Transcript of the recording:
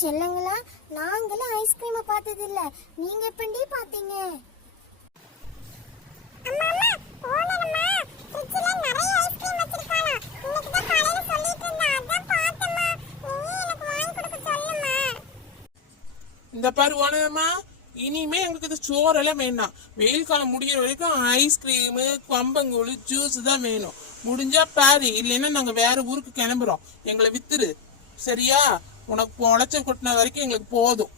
செல்லங்களா, நாங்களும் ஐஸ்கிரீமை பார்த்தது இல்ல, நீங்க எப்படி பாத்தீங்க? இந்த பாரு ஓனரம்மா, இனிமே எங்களுக்கு இது சோறெல்லாம் வேண்டாம். வெயில் காலம் முடிகிற வரைக்கும் ஐஸ்கிரீமு, கம்பங்கூழ், ஜூஸ் தான் வேணும். முடிஞ்சா பாரு, இல்லைன்னா நாங்க வேற ஊருக்கு கிளம்புறோம். எங்களை வித்துரு சரியா? உனக்கு உழைச்ச கொட்டின வரைக்கும் எங்களுக்கு போதும்.